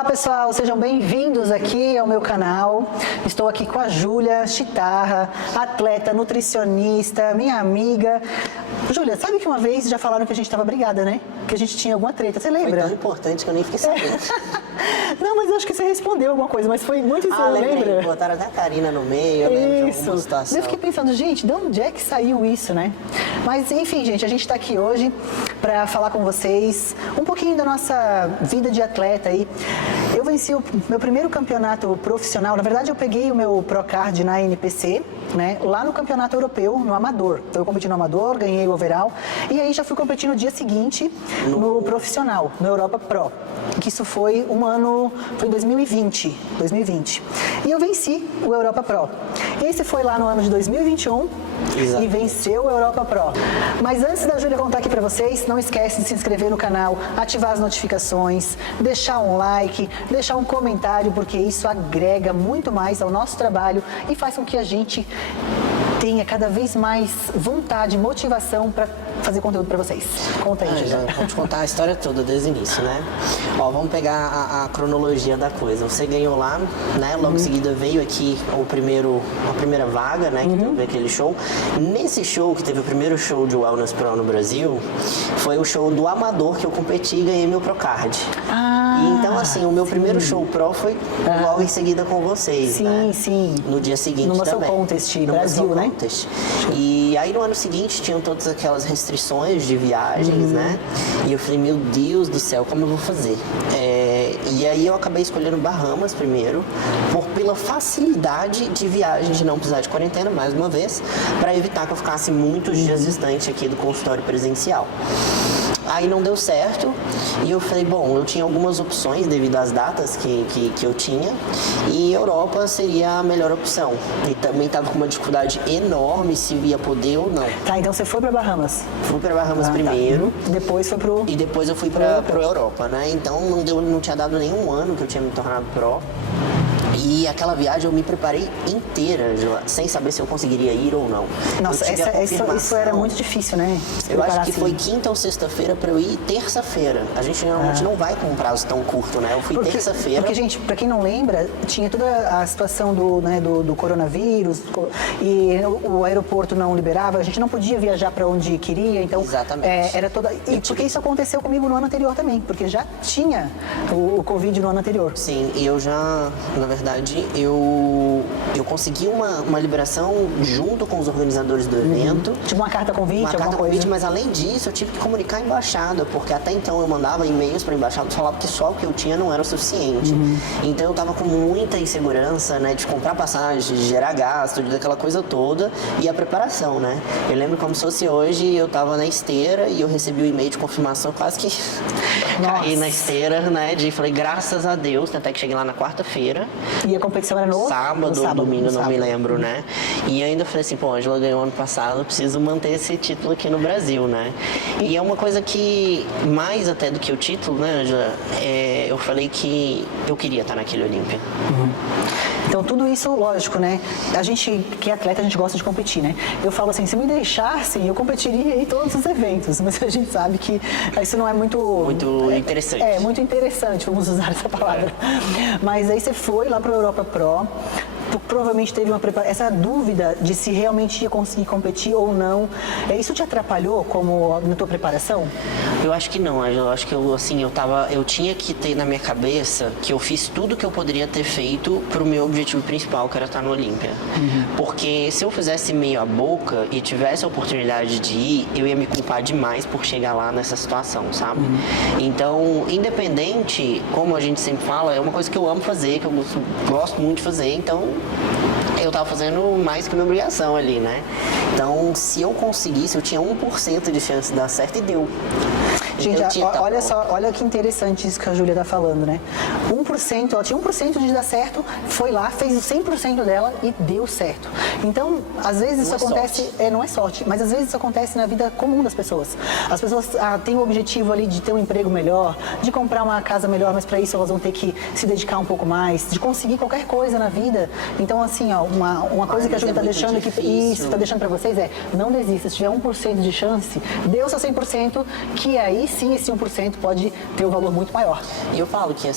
Olá pessoal, sejam bem-vindos aqui ao meu canal. Estou aqui com a Júlia Chitarra, atleta, nutricionista, minha amiga. Júlia, sabe que uma vez já falaram que a gente estava brigada, né? Que a gente tinha alguma treta, você lembra? Foi tão importante que eu nem fiquei sabendo. Não, mas eu acho que você respondeu alguma coisa, mas foi muito isso, lembra? Botaram até a Karina no meio, eu lembro de alguma situação. Eu fiquei pensando, gente, de onde é que saiu isso, né? Mas enfim, gente, a gente está aqui hoje para falar com vocês um pouquinho da nossa vida de atleta aí. Eu venci o meu primeiro campeonato profissional, na verdade eu peguei o meu Procard na NPC, né, lá no campeonato europeu, no amador. Então eu competi no amador, ganhei o overall e aí já fui competir no dia seguinte no profissional, no Europa Pro. Que isso foi foi em 2020. E eu venci o Europa Pro. Esse foi lá no ano de 2021. Exato. E venceu o Europa Pro. Mas antes da Júlia contar aqui pra vocês, não esquece de se inscrever no canal, ativar as notificações, deixar um like, deixar um comentário, porque isso agrega muito mais ao nosso trabalho e faz com que a gente tenha cada vez mais vontade, motivação para fazer conteúdo para vocês. Conta aí, Júlia. Vou te contar a história toda desde o início, né? Ó, vamos pegar a cronologia da coisa. Você ganhou lá, né? Logo em seguida veio aqui a primeira vaga, né? Que teve aquele show. Nesse show, que teve o primeiro show de Wellness Pro no Brasil, foi o show do amador que eu competi e ganhei meu Procard. E então, assim, o meu primeiro show pro foi logo em seguida com vocês, né? Sim. No dia seguinte no também. No Contest Brasil, né? E aí no ano seguinte tinham todas aquelas restrições de viagens, né? E eu falei, meu Deus do céu, como eu vou fazer? E aí eu acabei escolhendo Bahamas primeiro, pela facilidade de viagem, de não precisar de quarentena, mais uma vez, para evitar que eu ficasse muitos dias distante aqui do consultório presencial. Aí não deu certo e eu falei, bom, eu tinha algumas opções devido às datas que eu tinha e Europa seria a melhor opção. E também estava com uma dificuldade enorme se ia poder ou não. Tá, então você foi para Bahamas? Fui para Bahamas primeiro. Tá. Depois foi pro... E depois eu fui para Europa, né? Então não tinha dado nenhum ano que eu tinha me tornado pro. E aquela viagem eu me preparei inteira, sem saber se eu conseguiria ir ou não. Nossa, isso era muito difícil, né? Eu acho que foi quinta ou sexta-feira para eu ir terça-feira. A gente geralmente não vai com um prazo tão curto, né? Eu fui terça-feira. Porque, gente, para quem não lembra, tinha toda a situação do coronavírus e o aeroporto não liberava, a gente não podia viajar para onde queria, então... Exatamente. Era toda... E porque isso aconteceu comigo no ano anterior também, porque já tinha o Covid no ano anterior. Sim, e eu já, na verdade, eu consegui uma liberação junto com os organizadores do evento. Tipo uma carta convite, alguma coisa? Mas além disso, eu tive que comunicar a embaixada, porque até então eu mandava e-mails para a embaixada e falava que só o que eu tinha não era o suficiente. Então eu tava com muita insegurança, né, de comprar passagem, de gerar gasto, daquela coisa toda e a preparação, né? Eu lembro como se fosse hoje, eu tava na esteira e eu recebi o e-mail de confirmação, quase que caí na esteira, né, falei, graças a Deus, até que cheguei lá na quarta-feira. E a competição era no sábado ou domingo, não me lembro, né? E ainda falei assim, pô, a Ângela ganhou ano passado, preciso manter esse título aqui no Brasil, né? E é uma coisa que, mais até do que o título, né, Ângela, eu falei que eu queria estar naquele Olímpia. Então, tudo isso, lógico, né? A gente, que é atleta, a gente gosta de competir, né? Eu falo assim, se me deixassem, eu competiria em todos os eventos, mas a gente sabe que isso não é muito... Muito interessante. Muito interessante, vamos usar essa palavra. Mas aí você foi lá para o Europa Pro, provavelmente teve essa dúvida de se realmente ia conseguir competir ou não. Isso te atrapalhou na tua preparação? Eu acho que não, Angela. Eu acho que eu tinha que ter na minha cabeça que eu fiz tudo que eu poderia ter feito pro meu objetivo principal, que era estar no Olímpia. Porque se eu fizesse meio a boca e tivesse a oportunidade de ir, eu ia me culpar demais por chegar lá nessa situação, sabe? Então, independente, como a gente sempre fala, é uma coisa que eu amo fazer, que eu gosto muito de fazer, então eu tava fazendo mais que minha obrigação ali, né? Então, se eu conseguisse, eu tinha 1% de chance de dar certo e deu. Gente, olha só, olha que interessante isso que a Júlia tá falando, né? 1%, ela tinha 1% de dar certo, foi lá, fez o 100% dela e deu certo. Então, às vezes isso acontece, não é sorte, mas às vezes isso acontece na vida comum das pessoas. As pessoas têm o objetivo ali de ter um emprego melhor, de comprar uma casa melhor, mas para isso elas vão ter que se dedicar um pouco mais, de conseguir qualquer coisa na vida. Então, assim, ó, uma coisa que a Júlia tá deixando aqui, isso, tá deixando para vocês não desista. Se tiver 1% de chance, dê o seu 100%, que aí sim esse 1% pode ter um valor muito maior. E eu falo que